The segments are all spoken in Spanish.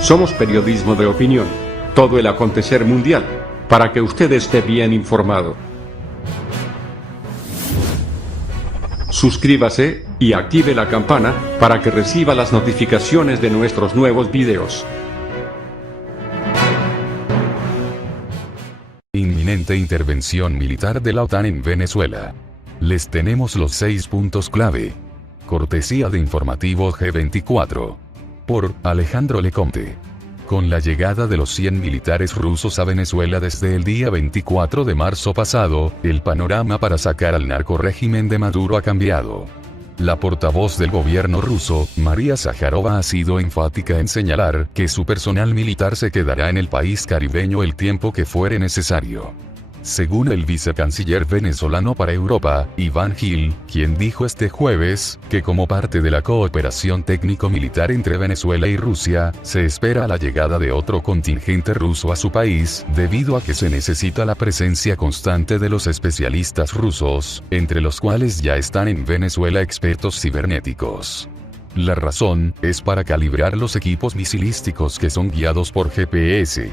Somos periodismo de opinión, todo el acontecer mundial, para que usted esté bien informado. Suscríbase y active la campana para que reciba las notificaciones de nuestros nuevos videos. Inminente intervención militar de la OTAN en Venezuela. Les tenemos los 6 puntos clave. Cortesía de Informativo G24. Por Alejandro Lecomte. Con la llegada de los 100 militares rusos a Venezuela desde el día 24 de marzo pasado, el panorama para sacar al narcorrégimen de Maduro ha cambiado. La portavoz del gobierno ruso, María Zaharova, ha sido enfática en señalar que su personal militar se quedará en el país caribeño el tiempo que fuere necesario. Según el vicecanciller venezolano para Europa, Iván Gil, quien dijo este jueves que como parte de la cooperación técnico-militar entre Venezuela y Rusia, se espera la llegada de otro contingente ruso a su país, debido a que se necesita la presencia constante de los especialistas rusos, entre los cuales ya están en Venezuela expertos cibernéticos. La razón es para calibrar los equipos misilísticos que son guiados por GPS.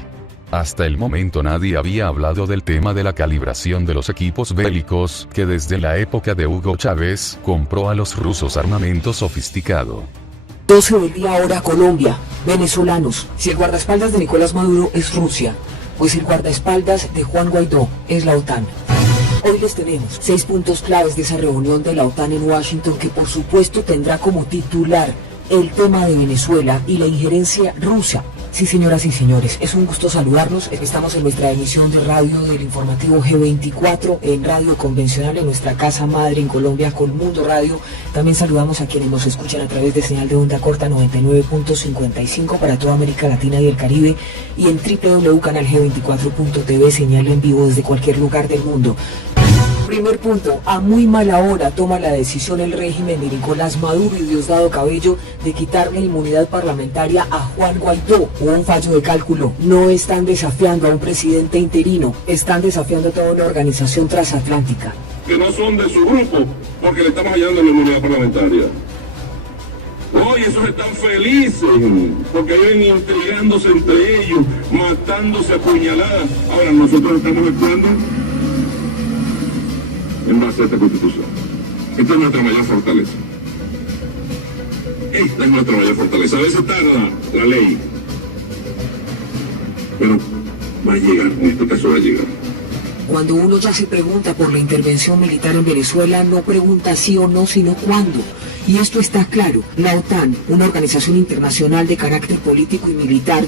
Hasta el momento nadie había hablado del tema de la calibración de los equipos bélicos, que desde la época de Hugo Chávez, compró a los rusos armamento sofisticado. 12 del día hora Colombia. Venezolanos, si el guardaespaldas de Nicolás Maduro es Rusia, pues el guardaespaldas de Juan Guaidó es la OTAN. Hoy les tenemos 6 puntos claves de esa reunión de la OTAN en Washington, que por supuesto tendrá como titular el tema de Venezuela y la injerencia rusa. Sí, señoras y señores, es un gusto saludarlos. Estamos en nuestra emisión de radio del Informativo G24, en radio convencional, en nuestra casa madre en Colombia, Colmundo Radio. También saludamos a quienes nos escuchan a través de señal de onda corta 99.55 para toda América Latina y el Caribe, y en www.canalg24.tv, señal en vivo desde cualquier lugar del mundo. Primer punto, a muy mala hora toma la decisión el régimen de Nicolás Maduro y Diosdado Cabello de quitarle inmunidad parlamentaria a Juan Guaidó. Hubo un fallo de cálculo. No están desafiando a un presidente interino, están desafiando a toda una organización transatlántica. Que no son de su grupo, porque le estamos hallando la inmunidad parlamentaria. Hoy esos están felices, porque viven intrigándose entre ellos, matándose a puñaladas. Ahora nosotros estamos actuando en base a esta Constitución. Esta es nuestra mayor fortaleza. Esta es nuestra mayor fortaleza. A veces tarda la ley, pero va a llegar, en este caso va a llegar. Cuando uno ya se pregunta por la intervención militar en Venezuela, no pregunta sí o no, sino cuándo. Y esto está claro. La OTAN, una organización internacional de carácter político y militar,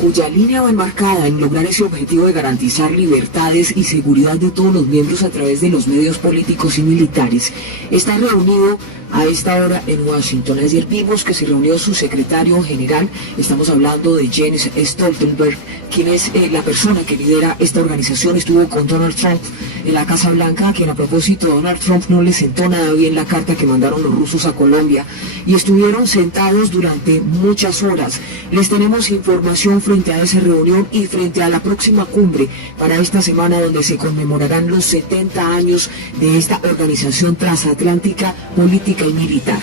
cuya línea va enmarcada en lograr ese objetivo de garantizar libertades y seguridad de todos los miembros a través de los medios políticos y militares, está reunido a esta hora en Washington. Ayer vimos que se reunió su secretario general, estamos hablando de Jens Stoltenberg, quien es la persona que lidera esta organización. Estuvo con Donald Trump en la Casa Blanca, a quien a propósito Donald Trump no le sentó nada bien la carta que mandaron los rusos a Colombia, y estuvieron sentados durante muchas horas. Les tenemos información frente a esa reunión y frente a la próxima cumbre para esta semana, donde se conmemorarán los 70 años de esta organización transatlántica política y militar.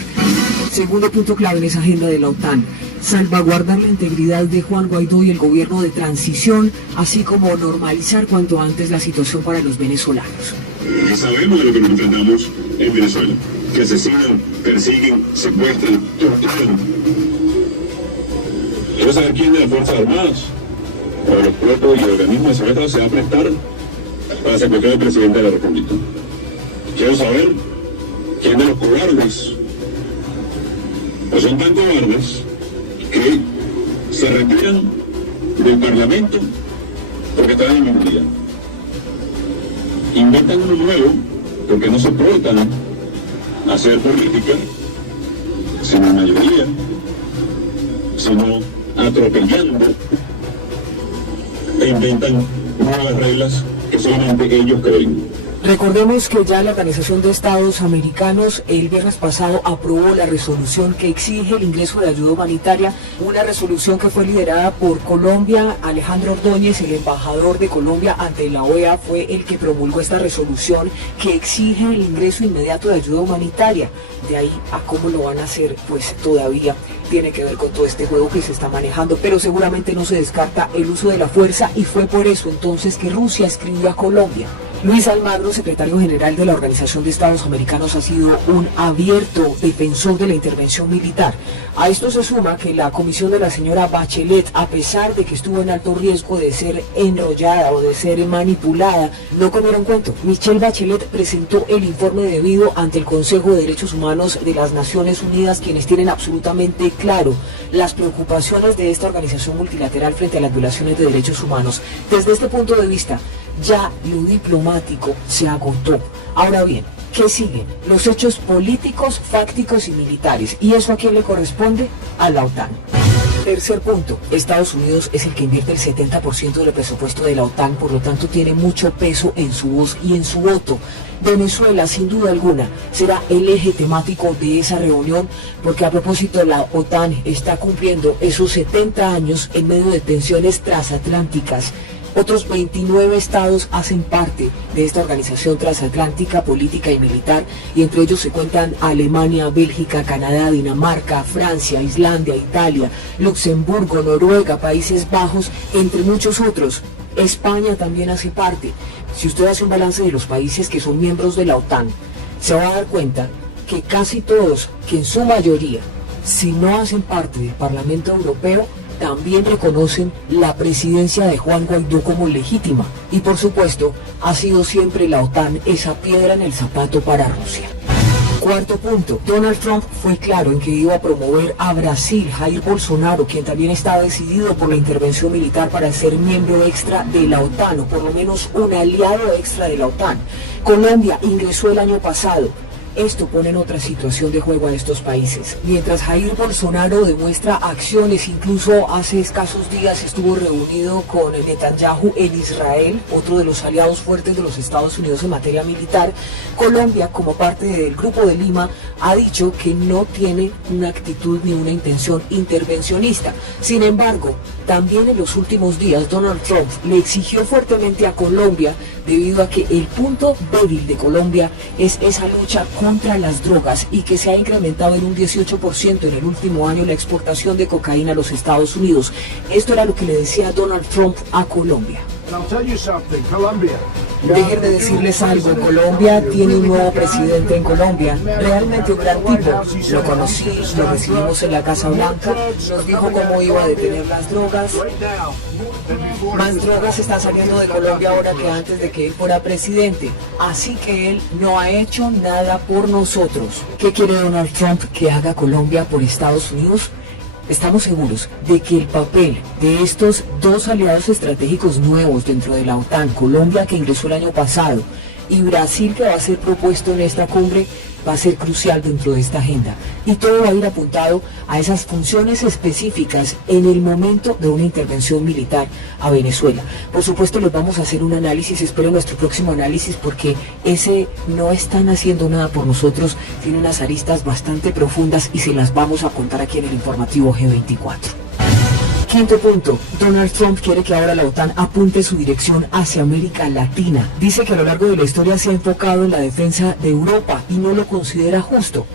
Segundo punto clave en esa agenda de la OTAN: salvaguardar la integridad de Juan Guaidó y el gobierno de transición, así como normalizar cuanto antes la situación para los venezolanos. Sabemos de lo que nos enfrentamos en Venezuela, que asesinan, persiguen, secuestran, torturan. Quiero saber quién de las Fuerzas Armadas o de los propios y organismos de seguridad se va a prestar para secuestrar al presidente de la República. Quiero saber quién de los cobardes, o son tan cobardes que se retiran del Parlamento porque están en minoría. Inventan uno nuevo porque no soportan hacer política sin mayoría, sino atropellando, e inventan nuevas reglas que solamente ellos creen. Recordemos que ya la Organización de Estados Americanos el viernes pasado aprobó la resolución que exige el ingreso de ayuda humanitaria, una resolución que fue liderada por Colombia. Alejandro Ordóñez, el embajador de Colombia ante la OEA, fue el que promulgó esta resolución que exige el ingreso inmediato de ayuda humanitaria. De ahí a cómo lo van a hacer, pues todavía tiene que ver con todo este juego que se está manejando, pero seguramente no se descarta el uso de la fuerza y fue por eso entonces que Rusia escribió a Colombia. Luis Almagro, secretario general de la Organización de Estados Americanos, ha sido un abierto defensor de la intervención militar. A esto se suma que la comisión de la señora Bachelet, a pesar de que estuvo en alto riesgo de ser enrollada o de ser manipulada, no comieron cuento. Michelle Bachelet presentó el informe debido ante el Consejo de Derechos Humanos de las Naciones Unidas, quienes tienen absolutamente claro las preocupaciones de esta organización multilateral frente a las violaciones de derechos humanos. Desde este punto de vista, ya lo diplomático se agotó. Ahora bien, ¿qué siguen? Los hechos políticos, fácticos y militares. ¿Y eso a quién le corresponde? A la OTAN. Tercer punto, Estados Unidos es el que invierte el 70% del presupuesto de la OTAN, por lo tanto tiene mucho peso en su voz y en su voto. Venezuela, sin duda alguna, será el eje temático de esa reunión, porque a propósito la OTAN está cumpliendo esos 70 años en medio de tensiones transatlánticas. Otros 29 estados hacen parte de esta organización transatlántica, política y militar, y entre ellos se cuentan Alemania, Bélgica, Canadá, Dinamarca, Francia, Islandia, Italia, Luxemburgo, Noruega, Países Bajos, entre muchos otros. España también hace parte. Si usted hace un balance de los países que son miembros de la OTAN, se va a dar cuenta que casi todos, que en su mayoría, si no hacen parte del Parlamento Europeo, también reconocen la presidencia de Juan Guaidó como legítima. Y por supuesto, ha sido siempre la OTAN esa piedra en el zapato para Rusia. Cuarto punto, Donald Trump fue claro en que iba a promover a Brasil. Jair Bolsonaro, quien también está decidido por la intervención militar para ser miembro extra de la OTAN, o por lo menos un aliado extra de la OTAN. Colombia ingresó el año pasado. Esto pone en otra situación de juego a estos países. Mientras Jair Bolsonaro demuestra acciones, incluso hace escasos días estuvo reunido con Netanyahu en Israel, otro de los aliados fuertes de los Estados Unidos en materia militar, Colombia, como parte del Grupo de Lima, ha dicho que no tiene una actitud ni una intención intervencionista. Sin embargo, también en los últimos días Donald Trump le exigió fuertemente a Colombia, debido a que el punto débil de Colombia es esa lucha contra las drogas y que se ha incrementado en un 18% en el último año la exportación de cocaína a los Estados Unidos. Esto era lo que le decía Donald Trump a Colombia. Dejen de decirles algo, Colombia tiene un nuevo presidente en Colombia, realmente un gran tipo. Lo conocí, lo recibimos en la Casa Blanca, nos dijo cómo iba a detener las drogas. Más drogas están saliendo de Colombia ahora que antes de que él fuera presidente. Así que él no ha hecho nada por nosotros. ¿Qué quiere Donald Trump que haga Colombia por Estados Unidos? Estamos seguros de que el papel de estos dos aliados estratégicos nuevos dentro de la OTAN, Colombia que ingresó el año pasado y Brasil que va a ser propuesto en esta cumbre, va a ser crucial dentro de esta agenda. Y todo va a ir apuntado a esas funciones específicas en el momento de una intervención militar a Venezuela. Por supuesto les vamos a hacer un análisis, espero nuestro próximo análisis, porque ese no están haciendo nada por nosotros, tiene unas aristas bastante profundas y se las vamos a contar aquí en el informativo G24. Quinto punto, Donald Trump quiere que ahora la OTAN apunte su dirección hacia América Latina. Dice que a lo largo de la historia se ha enfocado en la defensa de Europa y no lo considera justo.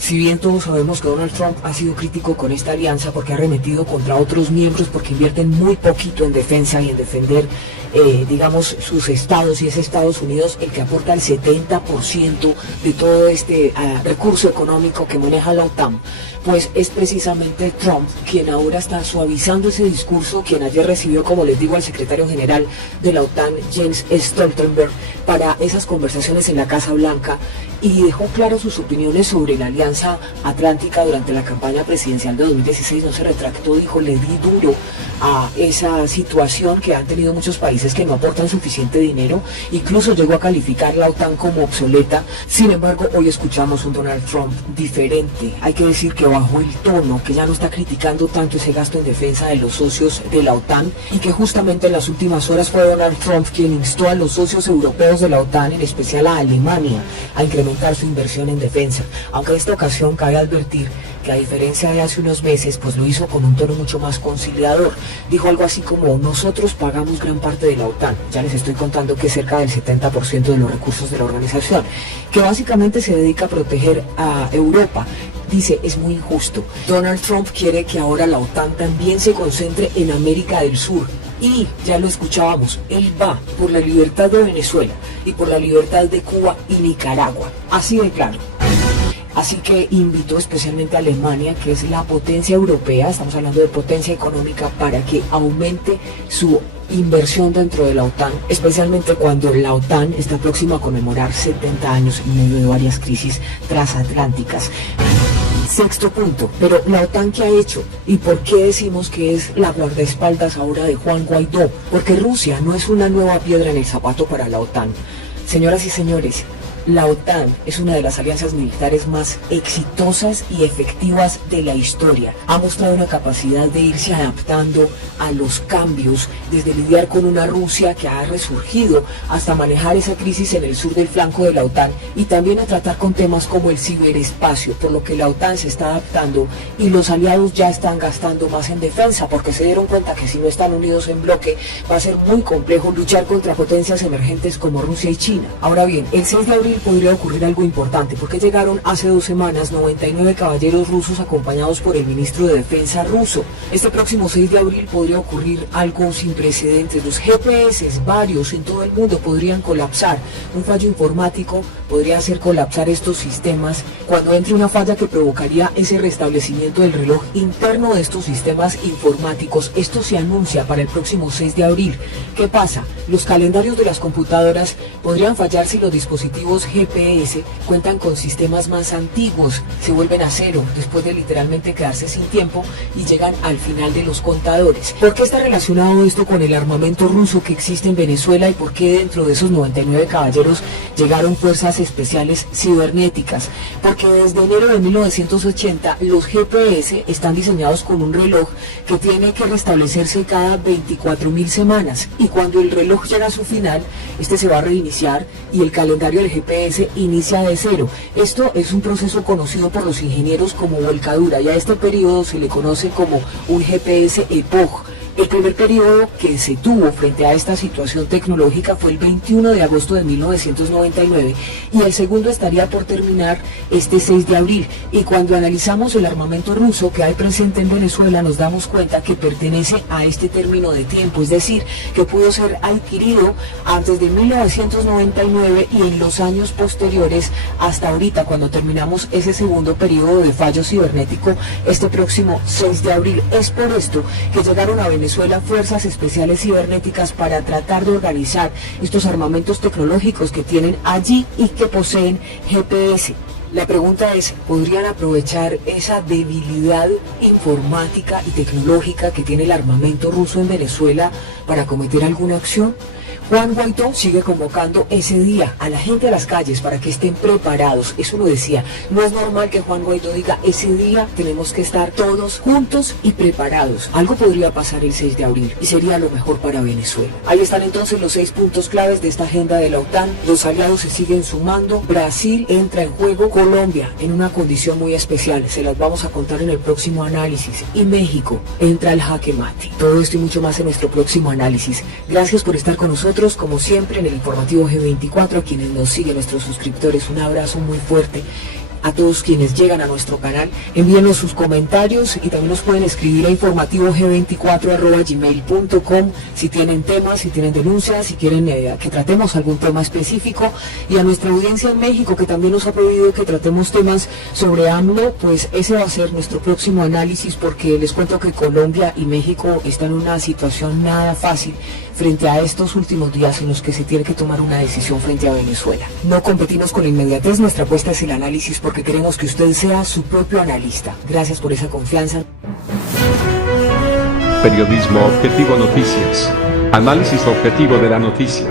Si bien todos sabemos que Donald Trump ha sido crítico con esta alianza porque ha arremetido contra otros miembros porque invierten muy poquito en defensa y en defender, digamos, sus estados, y es Estados Unidos el que aporta el 70% de todo este recurso económico que maneja la OTAN, pues es precisamente Trump quien ahora está suavizando ese discurso, quien ayer recibió, como les digo, al secretario general de la OTAN, Jens Stoltenberg, para esas conversaciones en la Casa Blanca, y dejó claro sus opiniones sobre la Alianza Atlántica durante la campaña presidencial de 2016. No se retractó, dijo, le di duro a esa situación que han tenido muchos países que no aportan suficiente dinero, incluso llegó a calificar la OTAN como obsoleta. Sin embargo, hoy escuchamos un Donald Trump diferente, hay que decir que bajó el tono, que ya no está criticando tanto ese gasto en defensa de los socios de la OTAN, y que justamente en las últimas horas fue Donald Trump quien instó a los socios europeos de la OTAN, en especial a Alemania, a incrementar su inversión en defensa, aunque en esta ocasión cabe advertir que a diferencia de hace unos meses, pues lo hizo con un tono mucho más conciliador. Dijo algo así como: nosotros pagamos gran parte de la OTAN, ya les estoy contando que es cerca del 70% de los recursos de la organización, que básicamente se dedica a proteger a Europa. Dice, es muy injusto. Donald Trump quiere que ahora la OTAN también se concentre en América del Sur. Y, ya lo escuchábamos, él va por la libertad de Venezuela y por la libertad de Cuba y Nicaragua. Así de claro. Así que invitó especialmente a Alemania, que es la potencia europea, estamos hablando de potencia económica, para que aumente su inversión dentro de la OTAN, especialmente cuando la OTAN está próxima a conmemorar 70 años en medio de varias crisis transatlánticas. Sexto punto, pero la OTAN ¿qué ha hecho? ¿Y por qué decimos que es la guardaespaldas ahora de Juan Guaidó? Porque Rusia no es una nueva piedra en el zapato para la OTAN. Señoras y señores, la OTAN es una de las alianzas militares más exitosas y efectivas de la historia. Ha mostrado una capacidad de irse adaptando a los cambios, desde lidiar con una Rusia que ha resurgido hasta manejar esa crisis en el sur del flanco de la OTAN y también a tratar con temas como el ciberespacio, por lo que la OTAN se está adaptando y los aliados ya están gastando más en defensa porque se dieron cuenta que si no están unidos en bloque va a ser muy complejo luchar contra potencias emergentes como Rusia y China. Ahora bien, el 6 de abril podría ocurrir algo importante porque llegaron hace 2 semanas 99 caballeros rusos acompañados por el ministro de Defensa ruso. Este próximo 6 de abril podría ocurrir algo sin precedentes. Los GPS, varios en todo el mundo, podrían colapsar. Un fallo informático podría hacer colapsar estos sistemas cuando entre una falla que provocaría ese restablecimiento del reloj interno de estos sistemas informáticos. Esto se anuncia para el próximo 6 de abril. ¿Qué pasa? Los calendarios de las computadoras podrían fallar si los dispositivos GPS cuentan con sistemas más antiguos, se vuelven a cero después de literalmente quedarse sin tiempo y llegan al final de los contadores. ¿Por qué está relacionado esto con el armamento ruso que existe en Venezuela y por qué dentro de esos 99 caballeros llegaron fuerzas especiales cibernéticas? Porque desde enero de 1980 los GPS están diseñados con un reloj que tiene que restablecerse cada 24.000 semanas y cuando el reloj llega a su final, este se va a reiniciar y el calendario del GPS inicia de cero. Esto es un proceso conocido por los ingenieros como volcadura y a este periodo se le conoce como un GPS epoch. El primer periodo que se tuvo frente a esta situación tecnológica fue el 21 de agosto de 1999 y el segundo estaría por terminar este 6 de abril. Y cuando analizamos el armamento ruso que hay presente en Venezuela nos damos cuenta que pertenece a este término de tiempo, es decir, que pudo ser adquirido antes de 1999 y en los años posteriores hasta ahorita cuando terminamos ese segundo periodo de fallo cibernético este próximo 6 de abril. Es por esto que llegaron a Venezuela fuerzas especiales cibernéticas para tratar de organizar estos armamentos tecnológicos que tienen allí y que poseen GPS. La pregunta es, ¿podrían aprovechar esa debilidad informática y tecnológica que tiene el armamento ruso en Venezuela para cometer alguna acción? Juan Guaidó sigue convocando ese día a la gente a las calles para que estén preparados. Eso lo decía. No es normal que Juan Guaidó diga ese día tenemos que estar todos juntos y preparados. Algo podría pasar el 6 de abril y sería lo mejor para Venezuela. Ahí están entonces los 6 puntos claves de esta agenda de la OTAN. Los aliados se siguen sumando. Brasil entra en juego. Colombia en una condición muy especial. Se las vamos a contar en el próximo análisis. Y México entra al jaque mate. Todo esto y mucho más en nuestro próximo análisis. Gracias por estar con nosotros. Como siempre en el informativo G24, a quienes nos siguen, nuestros suscriptores, un abrazo muy fuerte. A todos quienes llegan a nuestro canal, envíenos sus comentarios y también nos pueden escribir a informativog24@gmail.com si tienen temas, si tienen denuncias, si quieren que tratemos algún tema específico. Y a nuestra audiencia en México, que también nos ha pedido que tratemos temas sobre AMLO, pues ese va a ser nuestro próximo análisis, porque les cuento que Colombia y México están en una situación nada fácil frente a estos últimos días en los que se tiene que tomar una decisión frente a Venezuela. No competimos con inmediatez, nuestra apuesta es el análisis porque queremos que usted sea su propio analista. Gracias por esa confianza. Periodismo Objetivo Noticias. Análisis objetivo de la noticia.